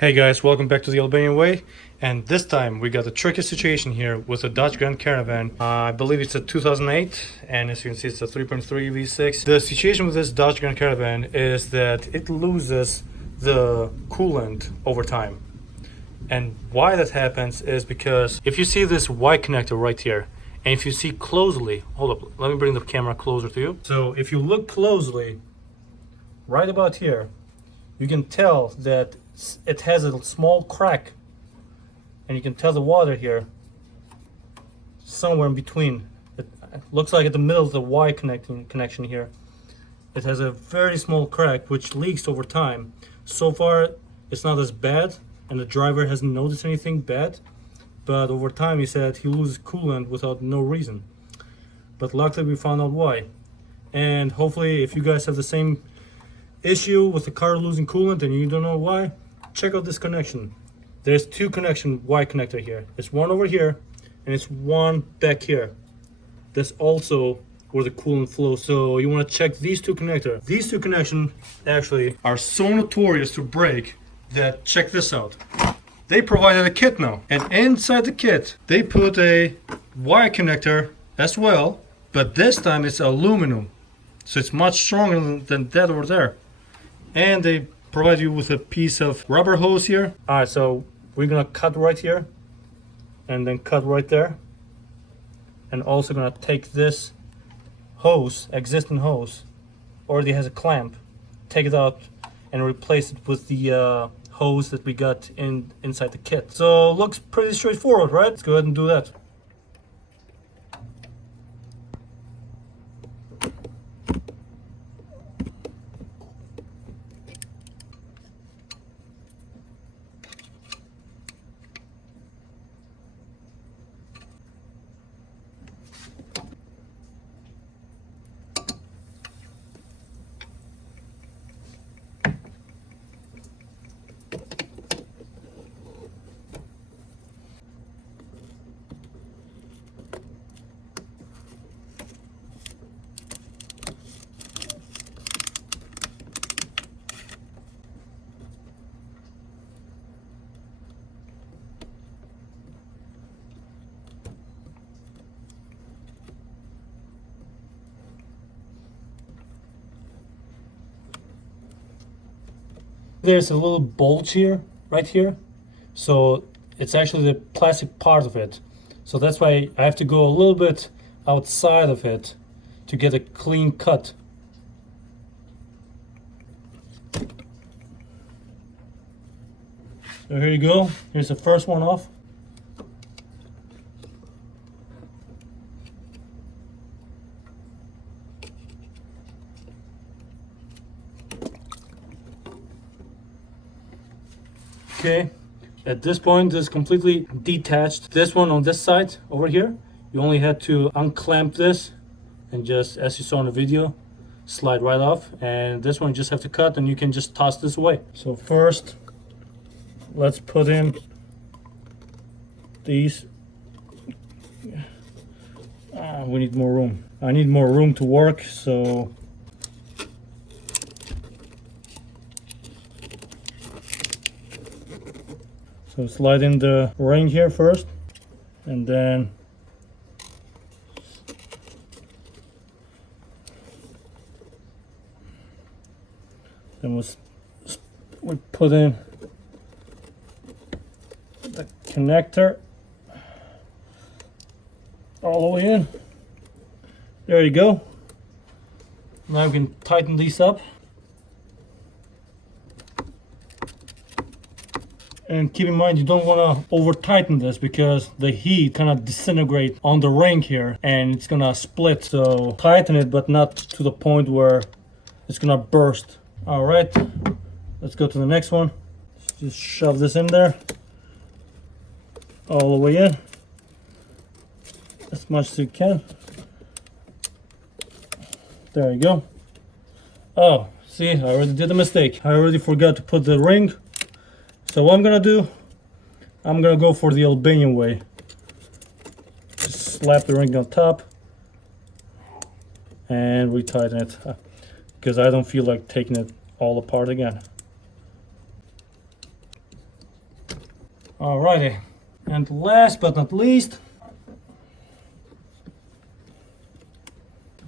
Hey guys, welcome back to the Albanian way, and this time we got a tricky situation here with a Dodge Grand Caravan. I believe it's a 2008, and as you can see it's a 3.3 V6. The situation with this Dodge Grand Caravan is that it loses the coolant over time. And why that happens is because if you see this Y connector right here, and if you see closely, hold up, let me bring the camera closer to you. So if you look closely, right about here, you can tell that it has a small crack, and you can tell the water here somewhere in between. It looks like at the middle of the Y connection here. It has a very small crack which leaks over time. So far it's not as bad, and the driver hasn't noticed anything bad, but over time he said he loses coolant without no reason. But luckily we found out why. And hopefully, if you guys have the same issue with the car losing coolant and you don't know why, check out this connection. There's two connection Y connector here. It's one over here and it's one back here. That's also where the coolant flows. So you want to check these two connectors. These two connections actually are so notorious to break that, check this out. They provided a kit now, and inside the kit they put a Y connector as well, but this time it's aluminum, so it's much stronger than that over there. And they provide you with a piece of rubber hose here. Alright, so we're gonna cut right here and then cut right there, and also gonna take this hose, existing hose, already has a clamp, take it out and replace it with the hose that we got inside the kit. So looks pretty straightforward, right? Let's go ahead and do that. There's a little bulge here, right here. So it's actually the plastic part of it. So that's why I have to go a little bit outside of it to get a clean cut. So here you go. Here's the first one off. Okay, at this point this is completely detached. This one on this side over here, you only had to unclamp this and just, as you saw in the video, slide right off. And this one you just have to cut, and you can just toss this away. So first, let's put in these. We need more room. I need more room to work, so slide in the ring here first, and then we put in the connector all the way in. There you go. Now we can tighten these up. And keep in mind, you don't want to over tighten this because the heat kind of disintegrates on the ring here and it's gonna split. So tighten it, but not to the point where it's gonna burst. All right, let's go to the next one. Just shove this in there all the way in, as much as you can. There you go. Oh, see, I already did a mistake. I already forgot to put the ring. So what I'm gonna do, I'm gonna go for the Albanian way. Just slap the ring on top and retighten it, because I don't feel like taking it all apart again. Alrighty, and last but not least,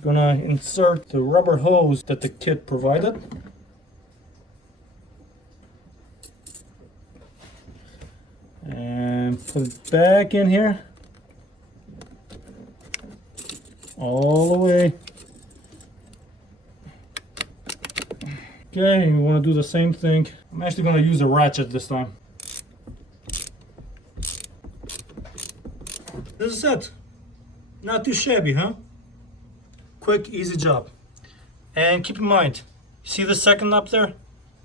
gonna insert the rubber hose that the kit provided. And put it back in here. All the way. Okay, we want to do the same thing. I'm actually going to use a ratchet this time. This is it. Not too shabby, huh? Quick, easy job. And keep in mind, see the second up there?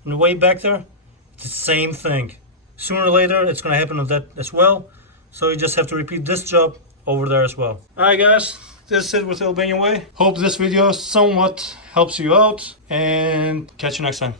And the way back there? It's the same thing. Sooner or later, it's going to happen on that as well. So you just have to repeat this job over there as well. Alright guys, this is it with the Albanian way. Hope this video somewhat helps you out, and catch you next time.